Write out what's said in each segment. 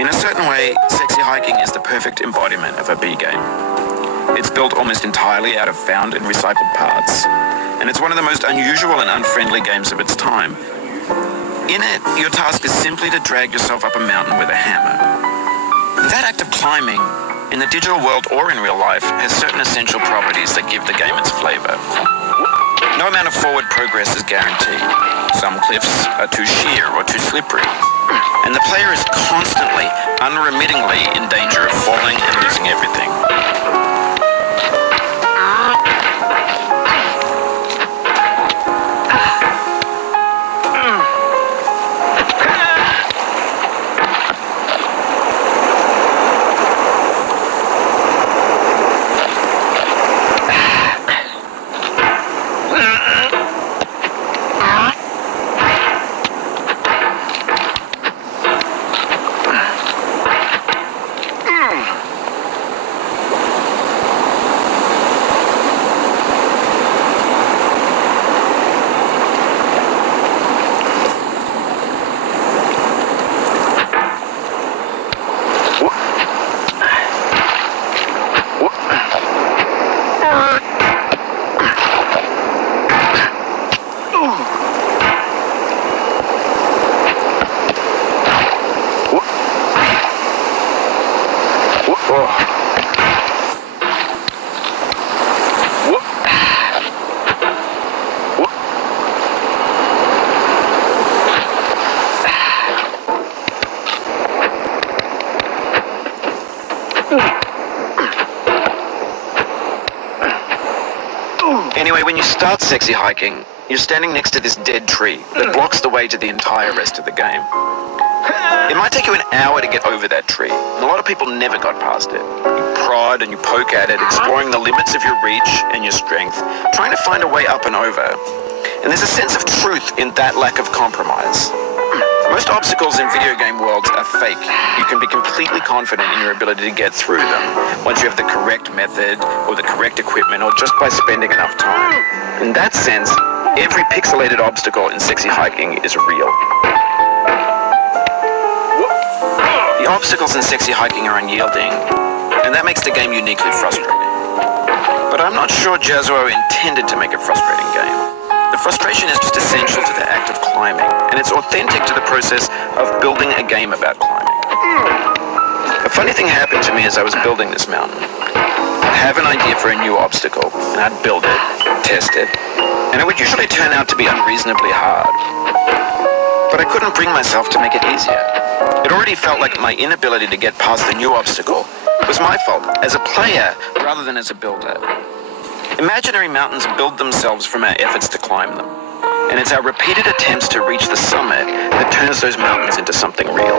In a certain way, Sexy Hiking is the perfect embodiment of a B game. It's built almost entirely out of found and recycled parts, and it's one of the most unusual and unfriendly games of its time. In it, your task is simply to drag yourself up a mountain with a hammer. That act of climbing, in the digital world or in real life, has certain essential properties that give the game its flavor. No amount of forward progress is guaranteed. Some cliffs are too sheer or too slippery, and the player is constantly, unremittingly in danger of falling and losing everything. Anyway, when you start Sexy Hiking, you're standing next to this dead tree that blocks the way to the entire rest of the game. It might take you an hour to get over that tree, and a lot of people never got past it. You prod and you poke at it, exploring the limits of your reach and your strength, trying to find a way up and over. And there's a sense of truth in that lack of compromise. Most obstacles in video game worlds are fake. You can be completely confident in your ability to get through them once you have the correct method or the correct equipment or just by spending enough time. In that sense, every pixelated obstacle in Sexy Hiking is real. The obstacles in Sexy Hiking are unyielding, and that makes the game uniquely frustrating. But I'm not sure Jazzuo intended to make a frustrating game. The frustration is just essential to the act of climbing, and it's authentic to the process of building a game about climbing. A funny thing happened to me as I was building this mountain. I'd have an idea for a new obstacle, and I'd build it, test it, and it would usually turn out to be unreasonably hard. But I couldn't bring myself to make it easier. It already felt like my inability to get past the new obstacle was my fault as a player rather than as a builder. Imaginary mountains build themselves from our efforts to climb them, and it's our repeated attempts to reach the summit that turns those mountains into something real.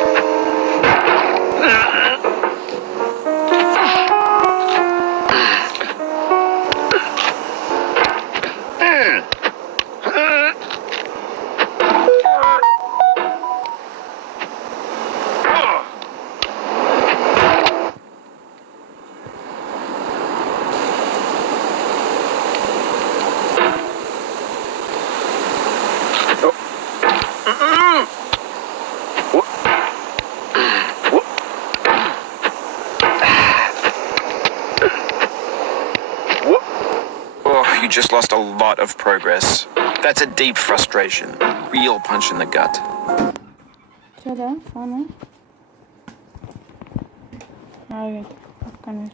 You just lost a lot of progress. That's a deep frustration, a real punch in the gut. Şöyle, sonra. Evet, bakın.